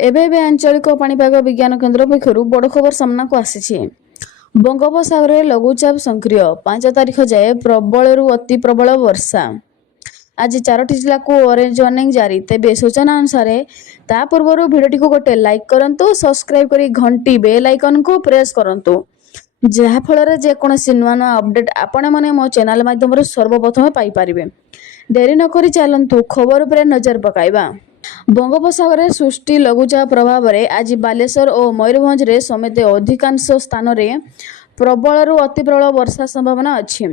एबे आंचलिक पाणीपाग विज्ञान केन्द्र पक्षर बड़ खबर सामना को आसी। बंगोपसागर में लघुचाप सक्रिय 5 तारिख जाए प्रबल अति प्रबल वर्षा। आज 4टी जिला को ऑरेंज वार्निंग जारी। तेबे सूचना अनुसार ता पूर्व भिडियो को गोटे लाइक करंतु, सब्सक्राइब करी घंटी बेल आइकन को प्रेस करंतु, जहा फल जेकोसी नुआ नुआ अपडेट आपण माने मो चैनल माध्यम सर्वप्रथम पाई परिबे। डेरी न करी चलंतु खबर पर नजर पकाइबा। बंगोपसागर सृष्टि लघुचाप प्रभाव में आज बालेश्वर और मयूरभंज रे समेत अधिकांश स्थान में प्रबल अति प्रबल वर्षा संभावना अच्छी।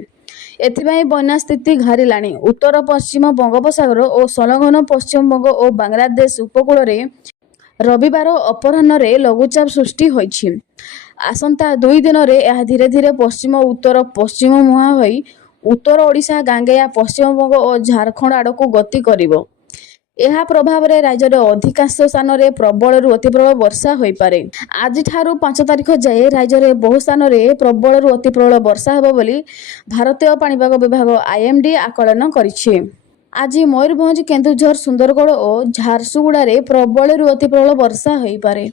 एथिपाई बन्या स्थिति घारिलाणी। उत्तर पश्चिम बंगोपसागर और संलग्न पश्चिम बंग और बांग्लादेश उपकूल रे रविवार अपराह्न लघुचाप सृष्टि होइछि। आसंता 2 दिन रे यह धीरे धीरे पश्चिम उत्तर पश्चिम मुहां होई उत्तर ओडिशा गांगेया पश्चिम बंग और झारखंड आड़क गति करिवो। यह प्रभाव में राज्य अधिकांश स्थान में प्रबल अति प्रबल वर्षा हो पारे। आज 5 तारिख जाए राज्य में बहु स्थान में प्रबल अति प्रबल वर्षा होब बोली भारतीय पाणीपाग विभाग आईएमडी आकलन करिछि। आज मयूरभंज, केन्दुझर, सुंदरगढ़ और झारसुगुड़ा रे प्रबल अति प्रबल वर्षा हो पारे।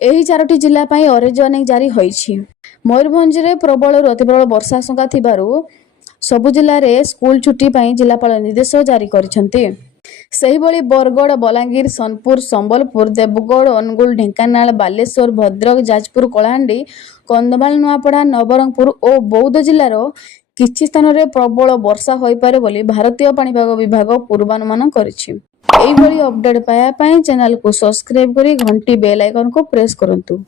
एही 4टी जिला पाई ऑरेंज वार्निंग जारी होइछि। मयूरभंज रे प्रबल अति प्रबल वर्षा आशंका थिबारु सबु जिल्ला रे स्कूल छुट्टी पाई जिलापाल निर्देश जारी करिसेंति। सेहिभଳି बरगड़, बलांगीर, सोनपुर, संबलपुर, देवगढ़, अनुगुल, ढेंकानाल, बालेश्वर, भद्रक, जाजपुर, कलाहांडी, कंधमाल, नुआपड़ा, नवरंगपुर और बौद्ध जिलार किछि स्थान में प्रबल वर्षा हो पारे बोली भारतीय पाणीपाग विभाग पूर्वानुमान करिछि। एही भଳି अपडेट पाया पाई चैनल को सब्सक्राइब करी घंटी बेल आइकन को प्रेस करंतु।